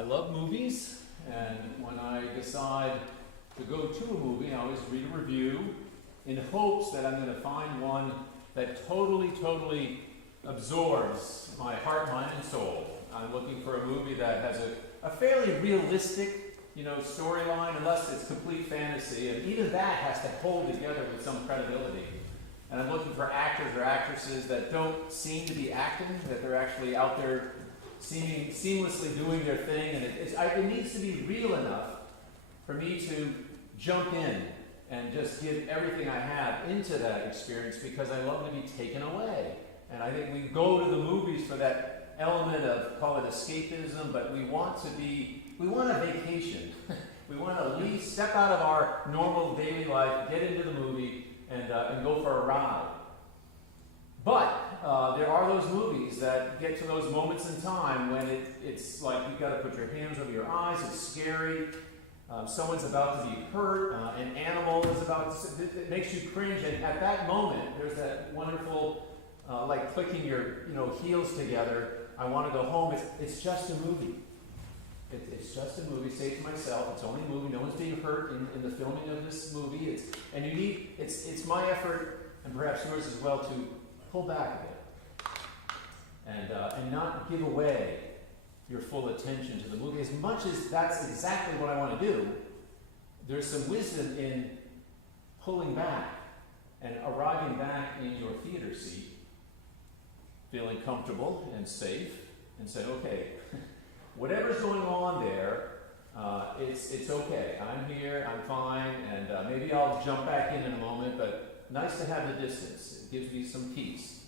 I love movies, and when I decide to go to a movie, I always read a review in hopes that I'm going to find one that totally absorbs my heart, mind, and soul. I'm looking for a movie that has a fairly realistic, storyline, unless it's complete fantasy, and even that has to hold together with some credibility. And I'm looking for actors or actresses that don't seem to be acting, that they're actually out there seamlessly doing their thing, and it needs to be real enough for me to jump in and just give everything I have into that experience, because I love to be taken away. And I think we go to the movies for that element of, call it escapism, but we want a vacation. We want to at least step out of our normal daily life, get into the movie, and go for a ride. But there are those movies that get to those moments in time when it's like you've got to put your hands over your eyes, it's scary, someone's about to be hurt, an animal is it makes you cringe, and at that moment, there's that wonderful, like clicking your heels together, I want to go home, it's just a movie. It's just a movie, say to myself, it's only a movie, no one's being hurt in the filming of this movie, it's my effort, and perhaps yours as well, to pull back a bit, and not give away your full attention to the movie. As much as that's exactly what I want to do, there's some wisdom in pulling back and arriving back in your theater seat, feeling comfortable and safe, and saying, okay, whatever's going on there, it's okay. I'm here, I'm fine, and maybe I'll jump back in a moment, but nice to have the distance. It gives me some peace.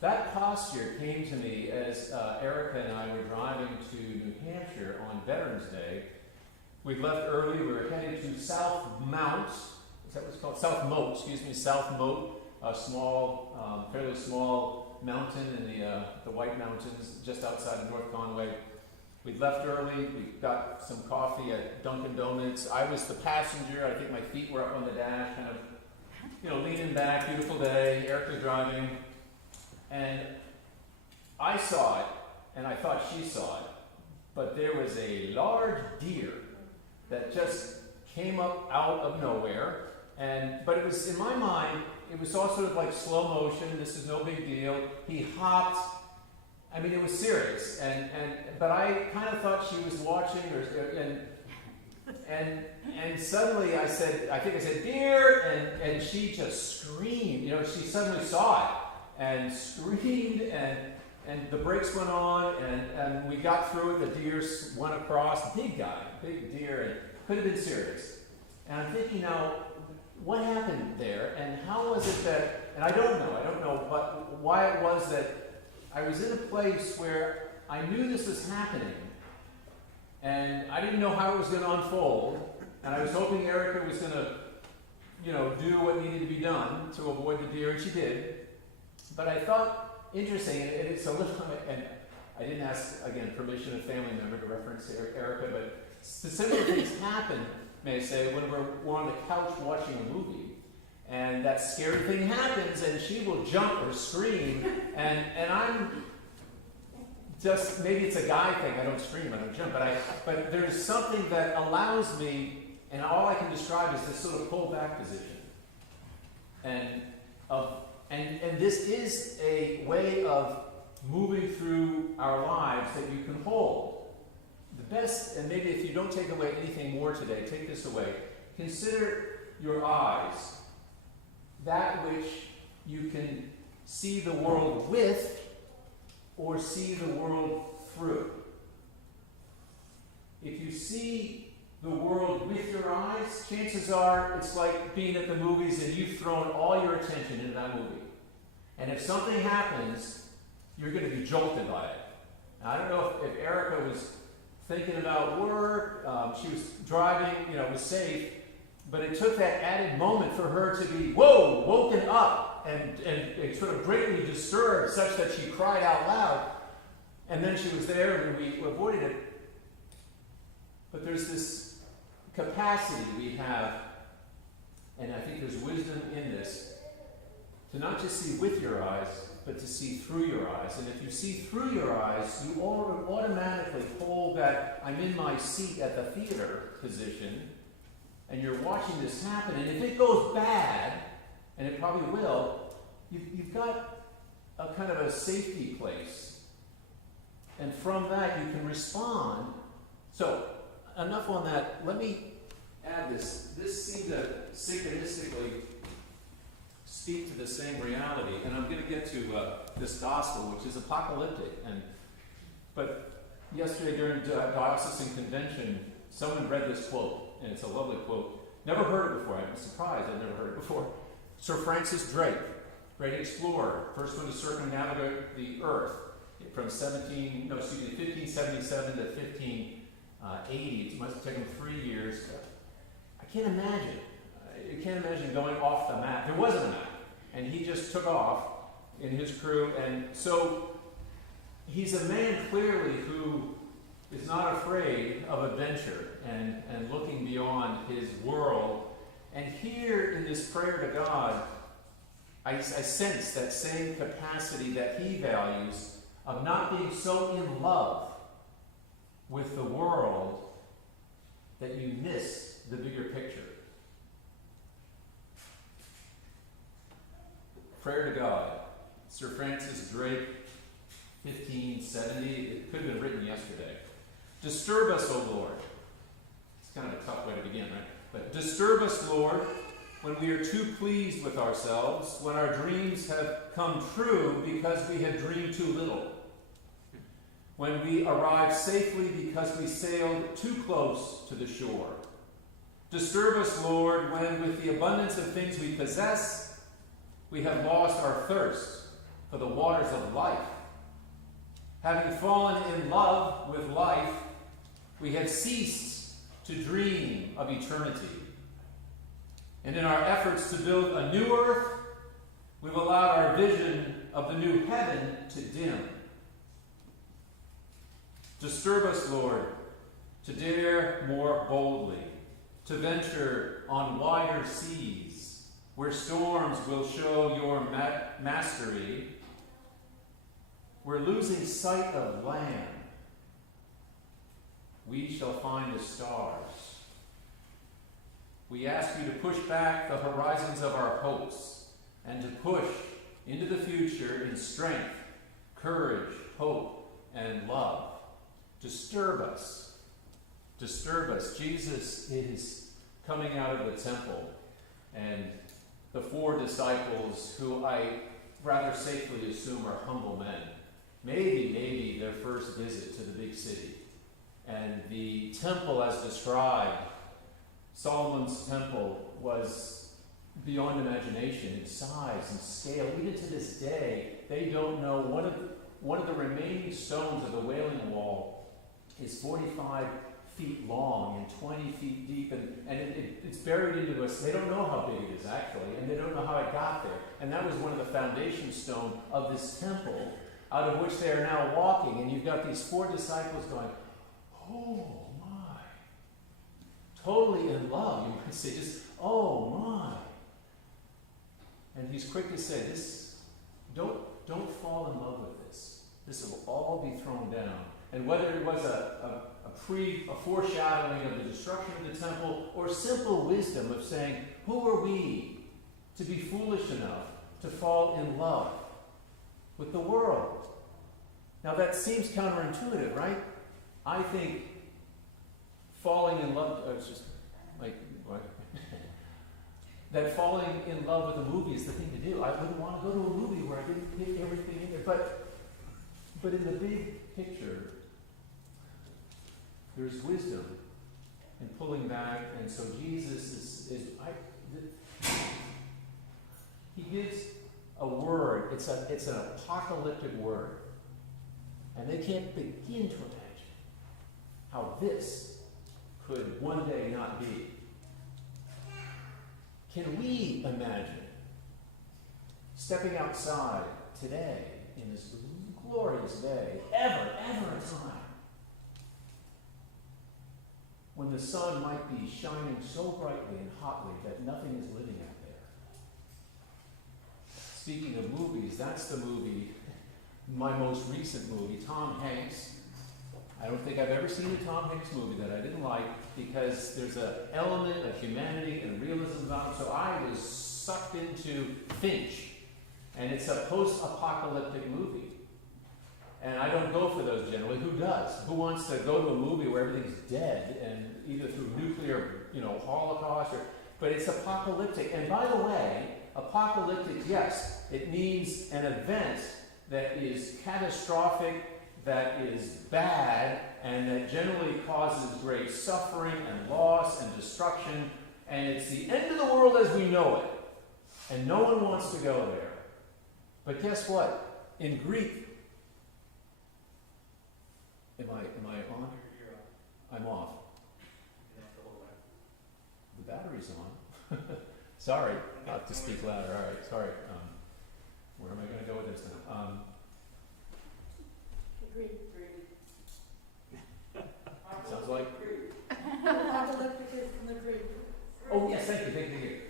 That posture came to me as Erica and I were driving to New Hampshire on Veterans Day. We left early. We were heading to South Moat, South Moat, a small, fairly small mountain in the White Mountains, just outside of North Conway. We left early. We got some coffee at Dunkin' Donuts. I was the passenger. I think my feet were up on the dash, kind of, leaning back. Beautiful day. Erica driving. And I saw it, and I thought she saw it, but there was a large deer that just came up out of nowhere, but it was, in my mind, it was all sort of like slow motion. This is no big deal. He hopped. I mean, it was serious, but I kind of thought she was watching, and suddenly I think I said, deer, and she just screamed. She suddenly saw it and screamed, and the brakes went on, and we got through it. The deer went across, big deer, and could have been serious. And I'm thinking now, what happened there, and how was it that, and I don't know, but why it was that I was in a place where I knew this was happening, and I didn't know how it was going to unfold, and I was hoping Erica was going to, do what needed to be done to avoid the deer, and she did. But I thought, interesting, and it's a little, and I didn't ask, again, permission of a family member to reference Erica, but similar things happen, may I say, when we're on the couch watching a movie. And that scary thing happens, and she will jump or scream, and I'm just, maybe it's a guy thing, I don't scream, I don't jump, but there's something that allows me, and all I can describe is this sort of pull-back position. And this is a way of moving through our lives that you can hold. The best, and maybe if you don't take away anything more today, take this away. Consider your eyes, that which you can see the world with or see the world through. If you see the world with your eyes, chances are it's like being at the movies and you've thrown all your attention into that movie. And if something happens, you're going to be jolted by it. And I don't know if Erica was thinking about work, she was driving, it was safe, but it took that added moment for her to be, woken up and sort of greatly disturbed, such that she cried out loud. And then she was there, and we avoided it. But there's this capacity we have, and I think there's wisdom in this, to not just see with your eyes, but to see through your eyes. And if you see through your eyes, you automatically hold that I'm in my seat at the theater position, and you're watching this happen. And if it goes bad, and it probably will, you've got a kind of a safety place. And from that, you can respond. So, enough on that. Let me add this. This seemed to synchronistically speak to the same reality. And I'm going to get to this gospel, which is apocalyptic. But yesterday during diocesan convention, someone read this quote, and it's a lovely quote. Never heard it before. I'm surprised I've never heard it before. Sir Francis Drake, great explorer, first one to circumnavigate the earth from 1577 to 1580. It must have taken 3 years. I can't imagine. You can't imagine going off the map. There wasn't a map. And he just took off in his crew. And so he's a man clearly who is not afraid of adventure and looking beyond his world. And here in this prayer to God, I sense that same capacity that he values of not being so in love with the world that you miss the bigger picture. Prayer to God, Sir Francis Drake, 1570. It could have been written yesterday. Disturb us, O Lord. It's kind of a tough way to begin, right? But disturb us, Lord, when we are too pleased with ourselves, when our dreams have come true because we have dreamed too little, when we arrive safely because we sailed too close to the shore. Disturb us, Lord, when with the abundance of things we possess, we have lost our thirst for the waters of life. Having fallen in love with life, we have ceased to dream of eternity. And in our efforts to build a new earth, we've allowed our vision of the new heaven to dim. Disturb us, Lord, to dare more boldly, to venture on wider seas, where storms will show your mastery. We're losing sight of land. We shall find the stars. We ask you to push back the horizons of our hopes and to push into the future in strength, courage, hope, and love. Disturb us. Disturb us. Jesus is coming out of the temple, and the 4 disciples, who I rather safely assume are humble men, maybe their first visit to the big city. And the temple as described, Solomon's temple, was beyond imagination in size and scale. Even to this day, they don't know. One of the remaining stones of the Wailing Wall is 45 feet long and 20 feet deep, and it's buried into us. They don't know how big it is, actually, and they don't know how it got there. And that was one of the foundation stone of this temple, out of which they are now walking. And you've got these 4 disciples going, oh my. Totally in love, you might say, just, oh my. And he's quick to say, don't fall in love with this. This will all be thrown down. And whether it was a foreshadowing of the destruction of the temple, or simple wisdom of saying, who are we to be foolish enough to fall in love with the world? Now that seems counterintuitive, right? I think falling in love, it's just like, what? That falling in love with a movie is the thing to do. I wouldn't want to go to a movie where I didn't get everything in there. But in the big picture, there's wisdom in pulling back. And so Jesus he gives a word. It's an apocalyptic word. And they can't begin to imagine how this could one day not be. Can we imagine stepping outside today in this glorious day, ever a time, when the sun might be shining so brightly and hotly that nothing is living out there? speaking of movies, that's the movie, my most recent movie, Tom Hanks. I don't think I've ever seen a Tom Hanks movie that I didn't like, because there's an element of humanity and realism about it. So I was sucked into Finch, and it's a post-apocalyptic movie. And I don't go for those generally. Who does? Who wants to go to a movie where everything's dead, and either through nuclear, holocaust, but it's apocalyptic. And by the way, apocalyptic, yes, it means an event that is catastrophic, that is bad, and that generally causes great suffering and loss and destruction, and it's the end of the world as we know it. And no one wants to go there. But guess what? In Greek, am I on? I'm off. The battery's on. Sorry, I have to speak louder. All right, sorry. Where am I going to go with this now? Sounds like. Oh yes, thank you.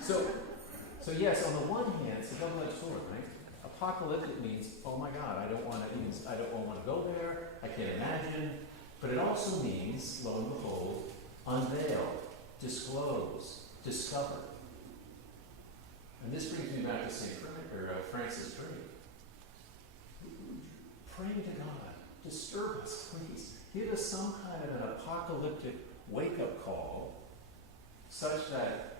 So yes, on the one hand, it's a double-edged sword, right? Apocalyptic means, oh my God, I don't want to go there. I can't imagine. But it also means, lo and behold, unveil, disclose, discover. And this brings me back to Francis Drake. Praying to God, disturb us, please. Give us some kind of an apocalyptic wake-up call, such that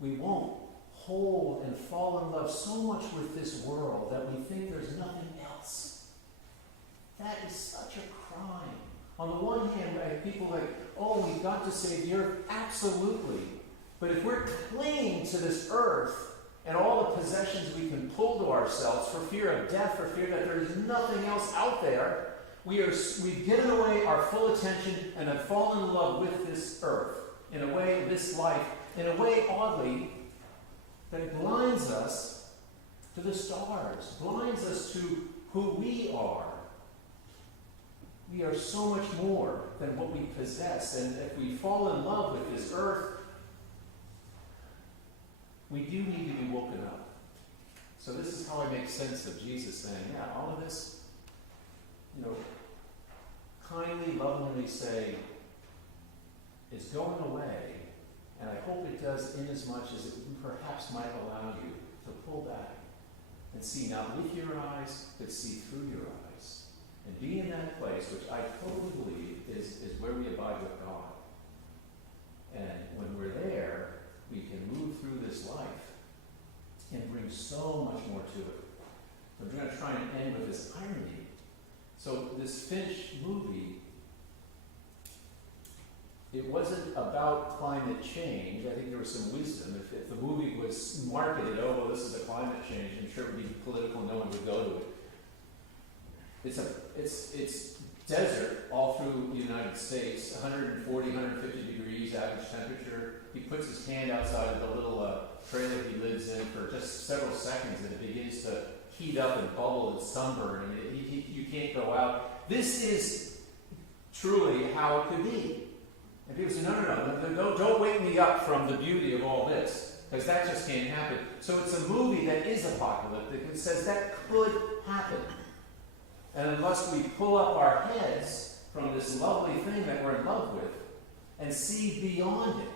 we won't hold and fall in love so much with this world that we think there's nothing else. That is such a crime. On the one hand, people like, oh, we've got to save the earth. Absolutely. But if we're clinging to this earth and all the possessions we can pull to ourselves for fear of death, for fear that there is nothing else out there, we've given away our full attention and have fallen in love with this earth, in a way, this life, in a way, oddly, that blinds us to the stars, blinds us to who we are. We are so much more than what we possess, and if we fall in love with this earth, we do need to be woken up. So this is how I make sense of Jesus saying, yeah, all of this, kindly, lovingly say, is going away, and I hope it does inasmuch as it perhaps might allow you to pull back and see not with your eyes, but see through your eyes. And be in that place, which I totally believe is where we abide with God. And when we're there, we can move through this life and bring so much more to it. I'm going to try and end with this irony. So this Finch movie, it wasn't about climate change. I think there was some wisdom. If the movie was marketed, oh, well, this is a climate change, I'm sure it would be political, no one would go to it. It's desert all through the United States, 140, 150 degrees average temperature. He puts his hand outside of the little trailer he lives in for just several seconds, and it begins to heat up and bubble and sunburn, and you can't go out. This is truly how it could be. And people say, no, don't wake me up from the beauty of all this, because that just can't happen. So it's a movie that is apocalyptic and says that could happen. And unless we pull up our heads from this lovely thing that we're in love with and see beyond it,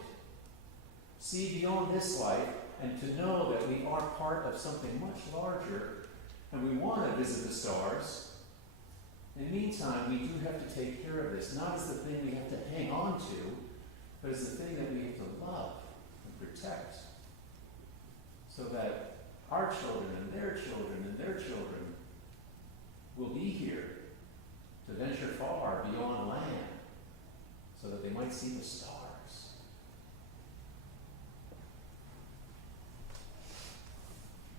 see beyond this life, and to know that we are part of something much larger, and we want to visit the stars. In the meantime, we do have to take care of this, not as the thing we have to hang on to, but as the thing that we have to love and protect, so that our children and their children and their children will be here to venture far beyond land, so that they might see the stars.